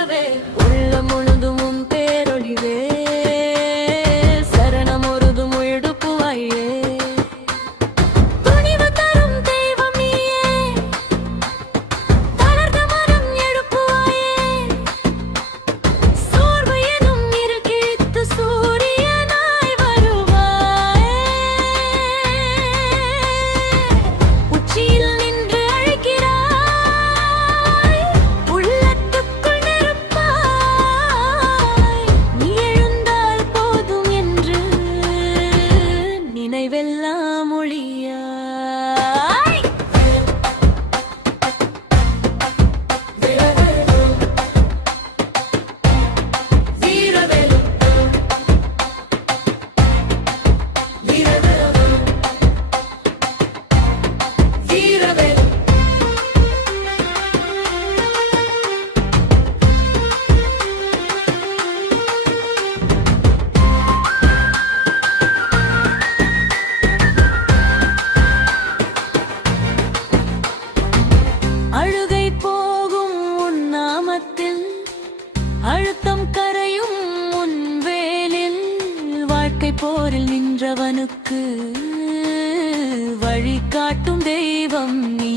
வீரவே உள்ள முழுதும் உன் பேரொழிவே சரணம் ஒருதும் எழுப்புவாயே துணிவு தரும் தெய்வம் நீயே தளர்ந்த மரம் எழுப்புவாயே சோர்வு எனும் இருக்கிழித்து சூரியனாய் வருவாயே உச்சியில் நின்று அழைக்கிறாய் உள்ளத்துக்குள் நெருப்பாய் நீ எழுந்தால் போதும் என்று நினைவெல்லாம் ஒளியாய் வீரவேலு வீரவேலு அழுகை போகும் உன் நாமத்தில் அழுத்தம் கரையும் உன் வேலில் வாழ்க்கை போரில் நின்றவனுக்கு வழி காட்டும் தெய்வம் நீ